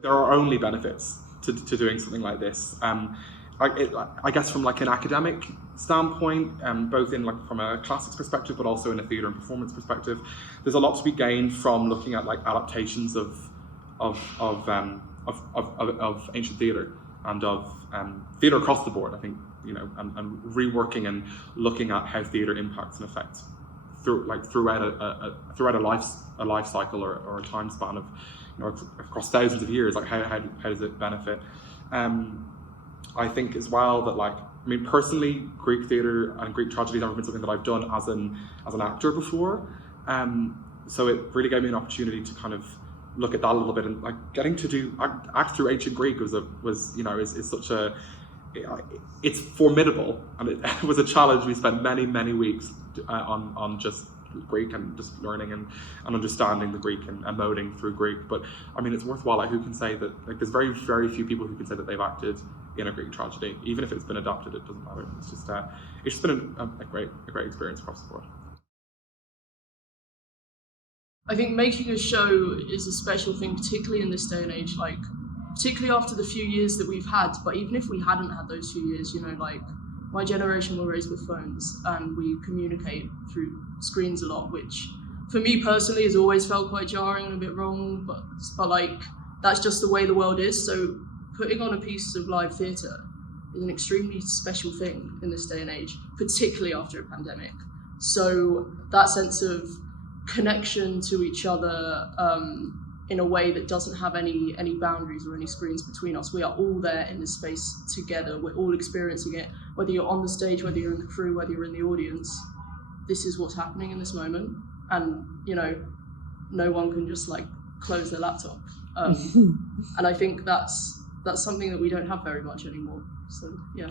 There are only benefits to doing something like this. I guess from like an academic standpoint, both in like from a classics perspective, but also in a theatre and performance perspective, there's a lot to be gained from looking at like adaptations of ancient theatre and of theatre across the board. I think, you know, and reworking and looking at how theatre impacts and affects throughout a life cycle or a time span of, you know, across thousands of years. Like how does it benefit? I think as well that, like, I mean, personally, Greek theatre and Greek tragedy has never been something that I've done as an actor before. So it really gave me an opportunity to kind of look at that a little bit, and like getting to do act through ancient Greek was such a, it's formidable, and it was a challenge. We spent many weeks on just Greek and just learning and understanding the Greek and emoting through Greek. But I mean, it's worthwhile. Like, who can say that? Like, there's very few people who can say that they've acted in a Greek tragedy, even if it's been adapted. It doesn't matter. It's just been a great experience across the board. I think making a show is a special thing, particularly in this day and age, like particularly after the few years that we've had. But even if we hadn't had those few years, you know, like my generation were raised with phones and we communicate through screens a lot, which for me personally has always felt quite jarring and a bit wrong, but like that's just the way the world is. So putting on a piece of live theatre is an extremely special thing in this day and age, particularly after a pandemic. So that sense of connection to each other in a way that doesn't have any boundaries or any screens between us. We are all there in this space together. We're all experiencing it, whether you're on the stage, whether you're in the crew, whether you're in the audience. This is what's happening in this moment, and you know, no one can just like close their laptop. And I think that's something that we don't have very much anymore. So yeah.